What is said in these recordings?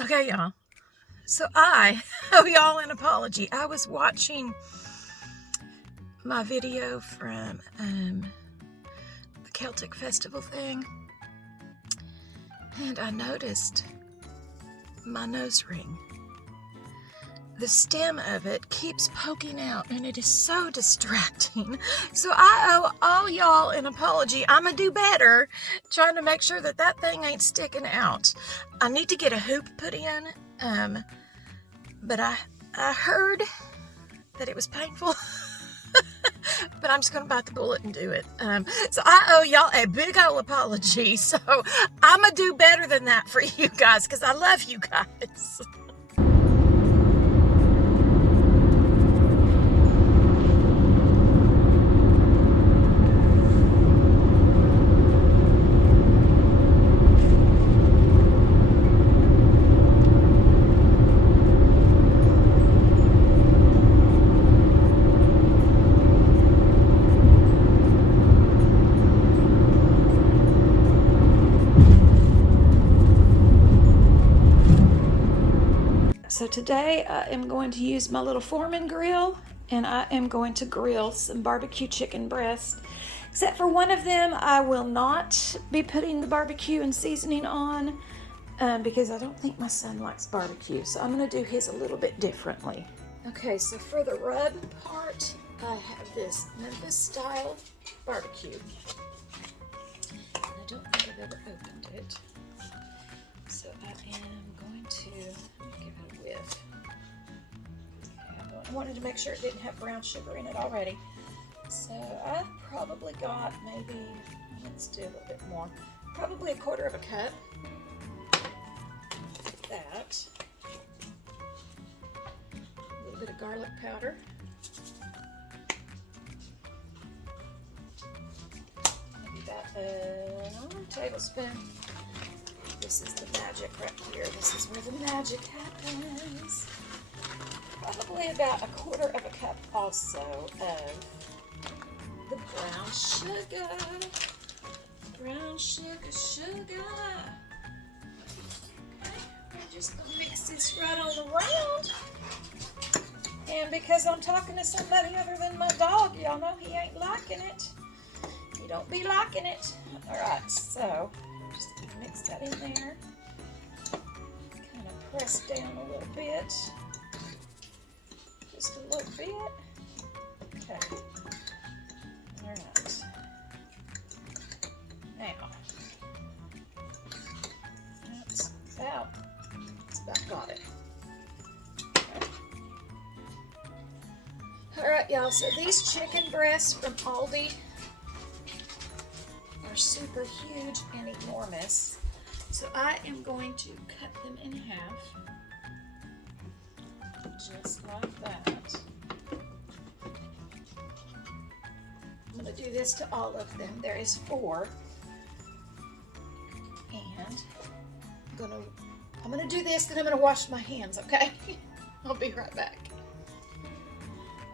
Okay, y'all. So I owe y'all an apology. I was watching my video from the Celtic festival thing, and I noticed my nose ring. The stem of it keeps poking out, and it is so distracting. So I owe all y'all an apology. I'm gonna do better trying to make sure that that thing ain't sticking out. I need to get a hoop put in, but I heard that it was painful. But I'm just gonna bite the bullet and do it. So I owe y'all a big ol' apology. So I'm gonna do better than that for you guys, because I love you guys. So today I am going to use my little Foreman grill, and I am going to grill some barbecue chicken breasts. Except for one of them, I will not be putting the barbecue and seasoning on because I don't think my son likes barbecue. So I'm going to do his a little bit differently. Okay, so for the rub part, I have this Memphis style barbecue. I don't think I've ever opened it. So I am going to give it a whiff. I wanted to make sure it didn't have brown sugar in it already. So I've probably got maybe, let's do a little bit more, probably 1/4 of a cup. Like that. A little bit of garlic powder. Maybe about a tablespoon. This is the magic right here. This is where the magic happens. Probably about 1/4 of a cup also of the brown sugar. Brown sugar. Okay, we're just gonna mix this right on around. And because I'm talking to somebody other than my dog, y'all know he ain't liking it. He don't be liking it. All right, so just mix that in there. Kind of press down a little bit. Just a little bit. Okay. All right. Now, that's about got it. Okay. All right, y'all. So these chicken breasts from Aldi are super huge and enormous. So I am going to cut them in half, just like that. I'm going to do this to all of them. There is 4, and I'm going to do this, then I'm going to wash my hands, okay? I'll be right back.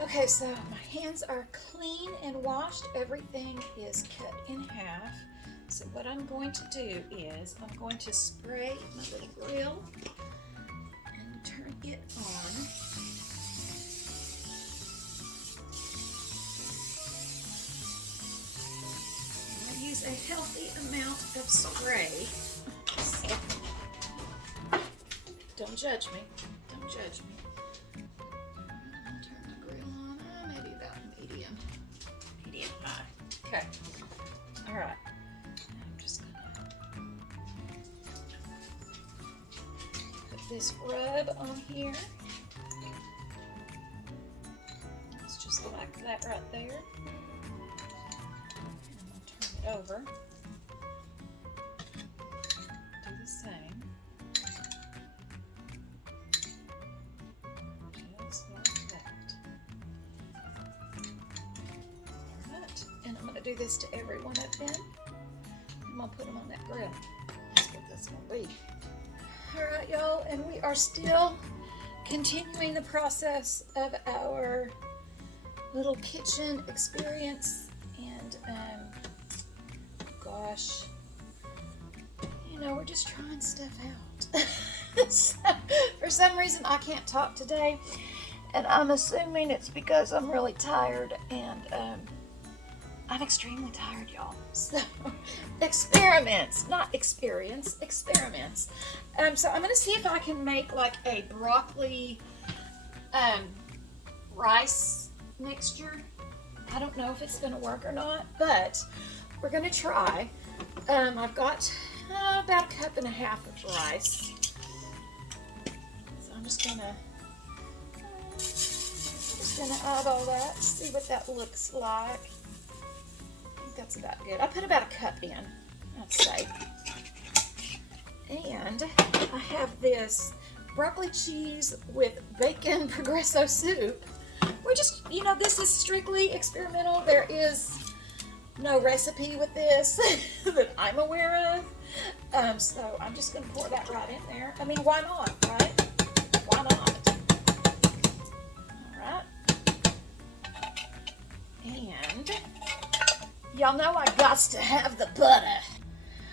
Okay, so my hands are clean and washed. Everything is cut in half. So what I'm going to do is I'm going to spray my little grill and turn it on. I'm going to use a healthy amount of spray. So, don't judge me. Don't judge me. Okay, all right. I'm just gonna put this rub on here. It's just like that right there. And I'm gonna turn it over. Do the same. Just like that. And I'm going to do this to every one of them. I'm going to put them on that grill. That's what that's going to be. Alright, y'all, and we are still continuing the process of our little kitchen experience. And, gosh, you know, we're just trying stuff out. So, for some reason, I can't talk today, and I'm assuming it's because I'm really tired, and I'm extremely tired, y'all. So, experiments, not experience, experiments. So I'm gonna see if I can make like a broccoli rice mixture. I don't know if it's gonna work or not, but we're gonna try. I've got about 1.5 cups of rice. So I'm just gonna add all that, see what that looks like. I think that's about good. I put about 1 cup in, I'd say. And I have this broccoli cheese with bacon progresso soup. We're just, this is strictly experimental. There is no recipe with this that I'm aware of. So I'm just going to pour that right in there. I mean, why not, right? Why not? All right. And y'all know I got to have the butter.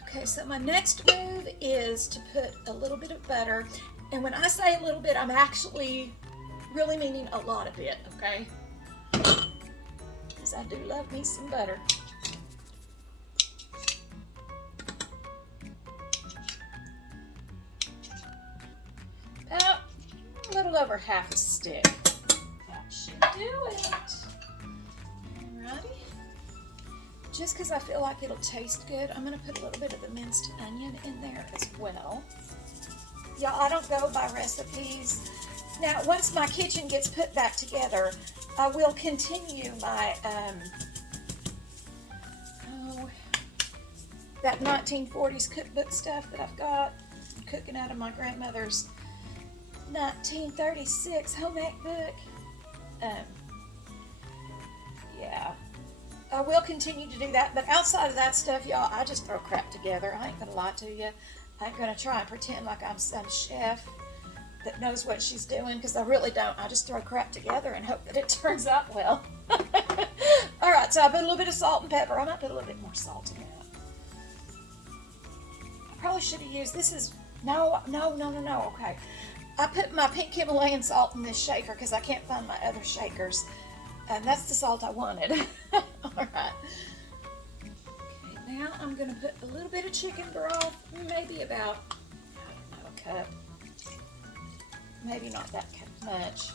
Okay, so my next move is to put a little bit of butter. And when I say a little bit, I'm actually really meaning a lot of it, okay? Because I do love me some butter. About a little over half a stick. That should do it. Alrighty. Just because I feel like it'll taste good, I'm going to put a little bit of the minced onion in there as well. Y'all, I don't go by recipes. Now, once my kitchen gets put back together, I will continue my, that 1940s cookbook stuff that I've got. I'm cooking out of my grandmother's 1936 home ec book. Yeah. I will continue to do that, but outside of that stuff, y'all, I just throw crap together. I ain't gonna lie to you. I ain't gonna try and pretend like I'm some chef that knows what she's doing, because I really don't. I just throw crap together and hope that it turns out well. All right, so I put a little bit of salt and pepper. I might put a little bit more salt in that. I probably should have used, this is, no, okay. I put my pink Himalayan salt in this shaker because I can't find my other shakers. And that's the salt I wanted. All right. Okay, now I'm going to put a little bit of chicken broth, maybe about, I don't know, a cup. Maybe not that much.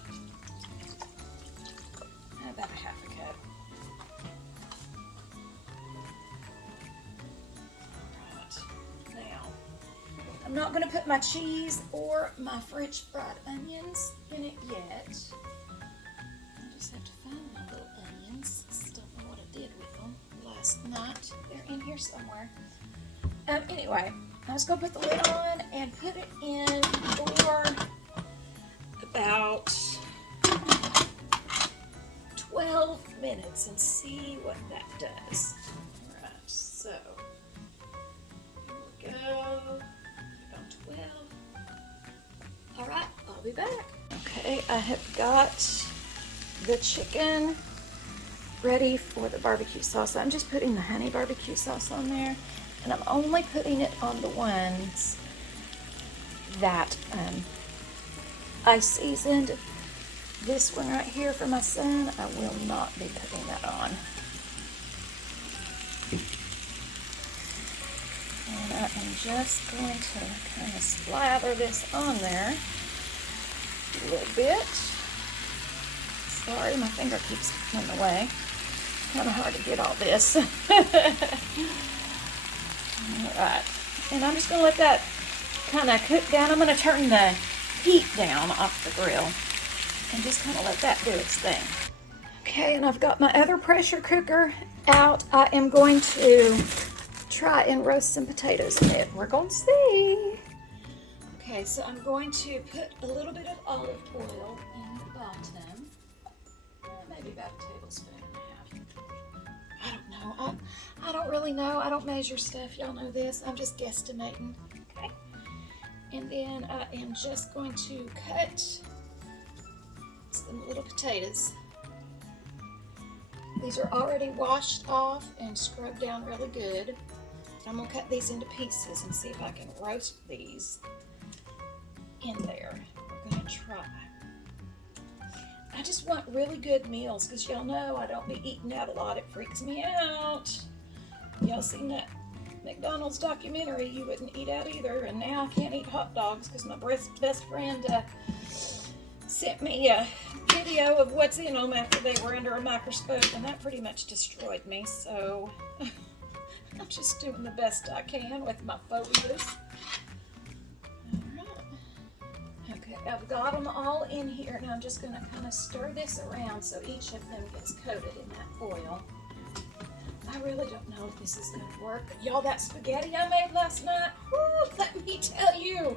About a half a cup. All right. Now, I'm not going to put my cheese or my French fried onions in it yet. I just have to find my little onions. Still don't know what I did with them last night. They're in here somewhere. Anyway, I'm just going to put the lid on and put it in for about 12 minutes and see what that does. All right, so here we go. Keep on 12. All right, I'll be back. Okay, I have got the chicken ready for the barbecue sauce. I'm just putting the honey barbecue sauce on there, and I'm only putting it on the ones that I seasoned. This one right here for my son, I will not be putting that on. And I am just going to kind of slather this on there a little bit. Sorry, my finger keeps in the way. Kind of hard to get all this. Alright, and I'm just going to let that kind of cook down. I'm going to turn the heat down off the grill and just kind of let that do its thing. Okay, and I've got my other pressure cooker out. I am going to try and roast some potatoes in it. We're going to see. Okay, so I'm going to put a little bit of olive oil in the bottom. Maybe about a tablespoon and a half. I don't know. I don't really know. I don't measure stuff. Y'all know this. I'm just guesstimating. Okay. And then I am just going to cut some little potatoes. These are already washed off and scrubbed down really good. I'm going to cut these into pieces and see if I can roast these in there. We're gonna try. I just want really good meals because y'all know I don't be eating out a lot. It freaks me out. Y'all seen that McDonald's documentary? You wouldn't eat out either. And now I can't eat hot dogs because my best friend sent me a video of what's in them after they were under a microscope, and that pretty much destroyed me. So I'm just doing the best I can with my phobias. Okay, I've got them all in here, and I'm just going to kind of stir this around so each of them gets coated in that oil. I really don't know if this is going to work, but y'all, that spaghetti I made last night, whew, let me tell you,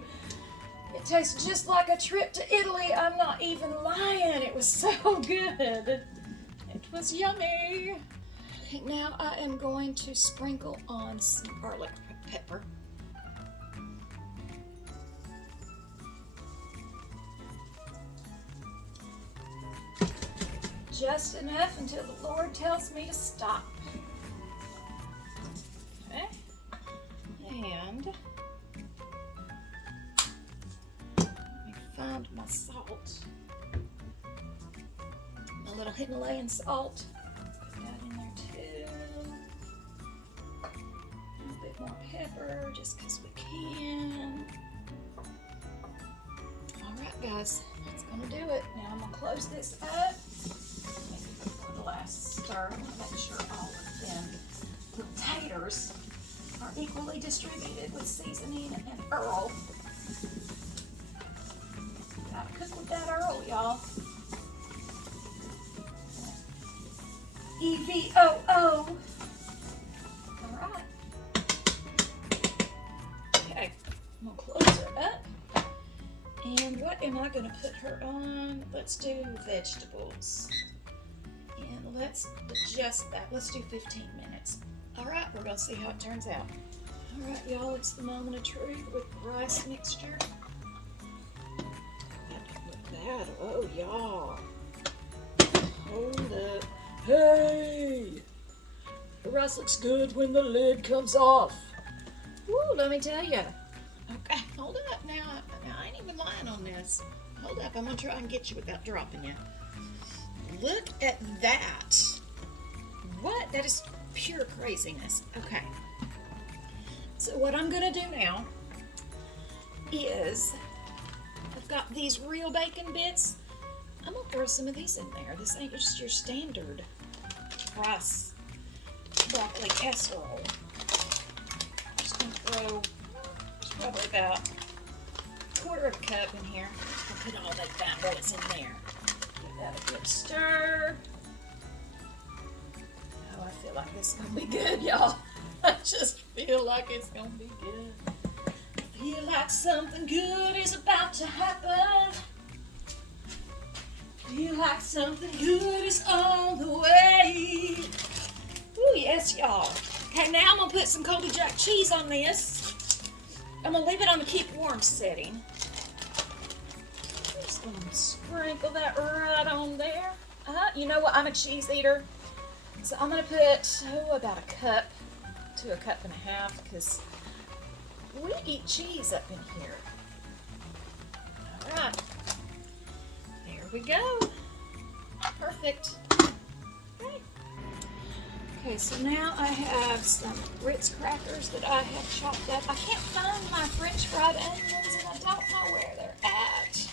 it tastes just like a trip to Italy. I'm not even lying. It was so good. It was yummy. Okay, now I am going to sprinkle on some garlic pepper. Just enough until the Lord tells me to stop. Okay. And let me find my salt. My little Himalayan salt. Put that in there too. A little bit more pepper just because we can. Alright guys, that's gonna do it. Now I'm gonna close this up. Last stir. I want to make sure all of them potatoes are equally distributed with seasoning and Earl. Gotta cook with that Earl, y'all. EVOO. Alright. Okay, I'm gonna close her up. And what am I gonna put her on? Let's do vegetables. And let's adjust that. Let's do 15 minutes. All right, we're gonna see how it turns out. All right, y'all, it's the moment of truth with the rice mixture. Look at that. Oh, y'all. Hold up. Hey! The rice looks good when the lid comes off. Woo, let me tell you. Okay, hold up now. I ain't even lying on this. Hold up, I'm gonna try and get you without dropping you. Look at that. What? That is pure craziness. Okay. So what I'm going to do now is I've got these real bacon bits. I'm going to throw some of these in there. This ain't just your standard rice broccoli casserole. I'm just going to throw probably about a quarter of a cup in here. I'll put all that bad boys in there. Give that a good stir. Oh, I feel like this is going to be good, y'all. I just feel like it's going to be good. I feel like something good is about to happen. Feel like something good is on the way. Ooh, yes, y'all. Okay, now I'm going to put some Colby Jack cheese on this. I'm going to leave it on the keep warm setting. Just going to sprinkle that right on there. You know what? I'm a cheese eater. So I'm going to put, about a cup to a cup and a half because we eat cheese up in here. All right. There we go. Perfect. Okay. Okay, so now I have some Ritz crackers that I have chopped up. I can't find my French fried onions and I don't know where they're at.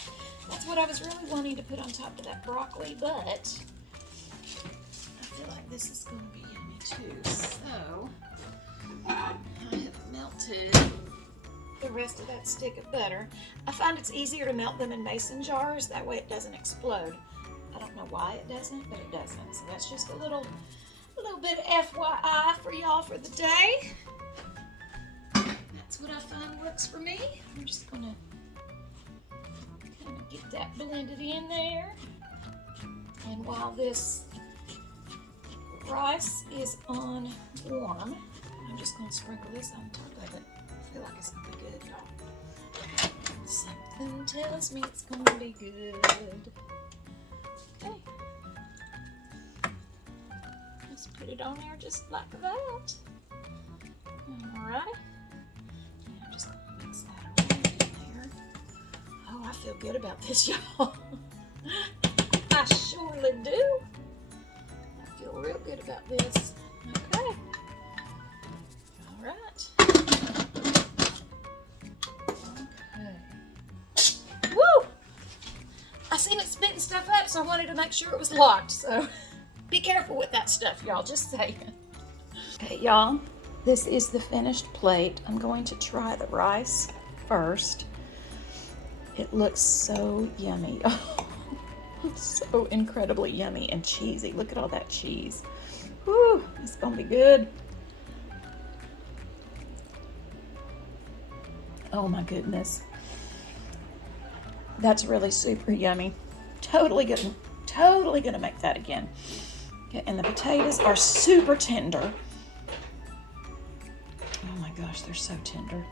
That's what I was really wanting to put on top of that broccoli, but I feel like this is going to be yummy too. So I have melted the rest of that stick of butter. I find it's easier to melt them in mason jars. That way it doesn't explode. I don't know why it doesn't, but it doesn't. So that's just a little bit of FYI for y'all for the day. That's what I find works for me. I'm just gonna kind of get that blended in there. And while this rice is on warm, I'm just gonna sprinkle this on top of it. I feel like it's gonna be good, y'all. Something tells me it's gonna be good. Okay. Let's put it on there just like that. Alright. I'm just gonna mix that around in there. I feel good about this, y'all. I surely do. I feel real good about this. Okay. All right. Okay. Woo! I seen it spitting stuff up, so I wanted to make sure it was locked. So be careful with that stuff, y'all. Just saying. Okay, y'all. This is the finished plate. I'm going to try the rice first. It looks so yummy. So incredibly yummy and cheesy. Look at all that cheese. Whew, it's gonna be good. Oh my goodness. That's really super yummy. Totally gonna make that again. Okay, and the potatoes are super tender. Oh my gosh, they're so tender.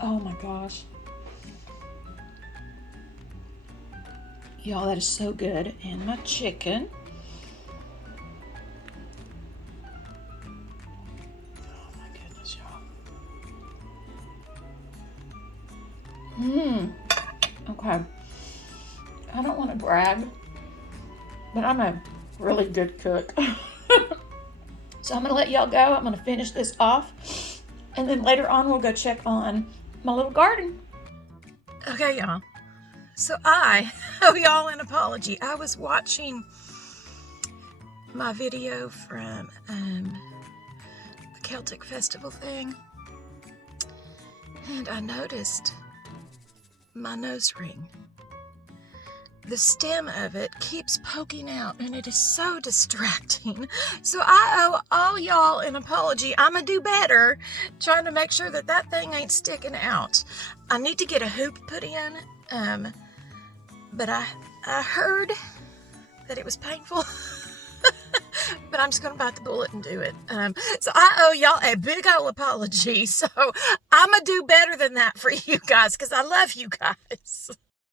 Oh my gosh. Y'all, that is so good. And my chicken. Oh my goodness, y'all. Okay. I don't want to brag, but I'm a really good cook. So I'm going to let y'all go. I'm going to finish this off. And then later on, we'll go check on my little garden. Okay, y'all. So I owe y'all an apology. I was watching my video from the Celtic festival thing, and I noticed my nose ring. The stem of it keeps poking out, and it is so distracting. So I owe all y'all an apology. I'm gonna do better trying to make sure that that thing ain't sticking out. I need to get a hoop put in, but I heard that it was painful. But I'm just gonna bite the bullet and do it. So I owe y'all a big ol' apology. So I'm gonna do better than that for you guys, because I love you guys.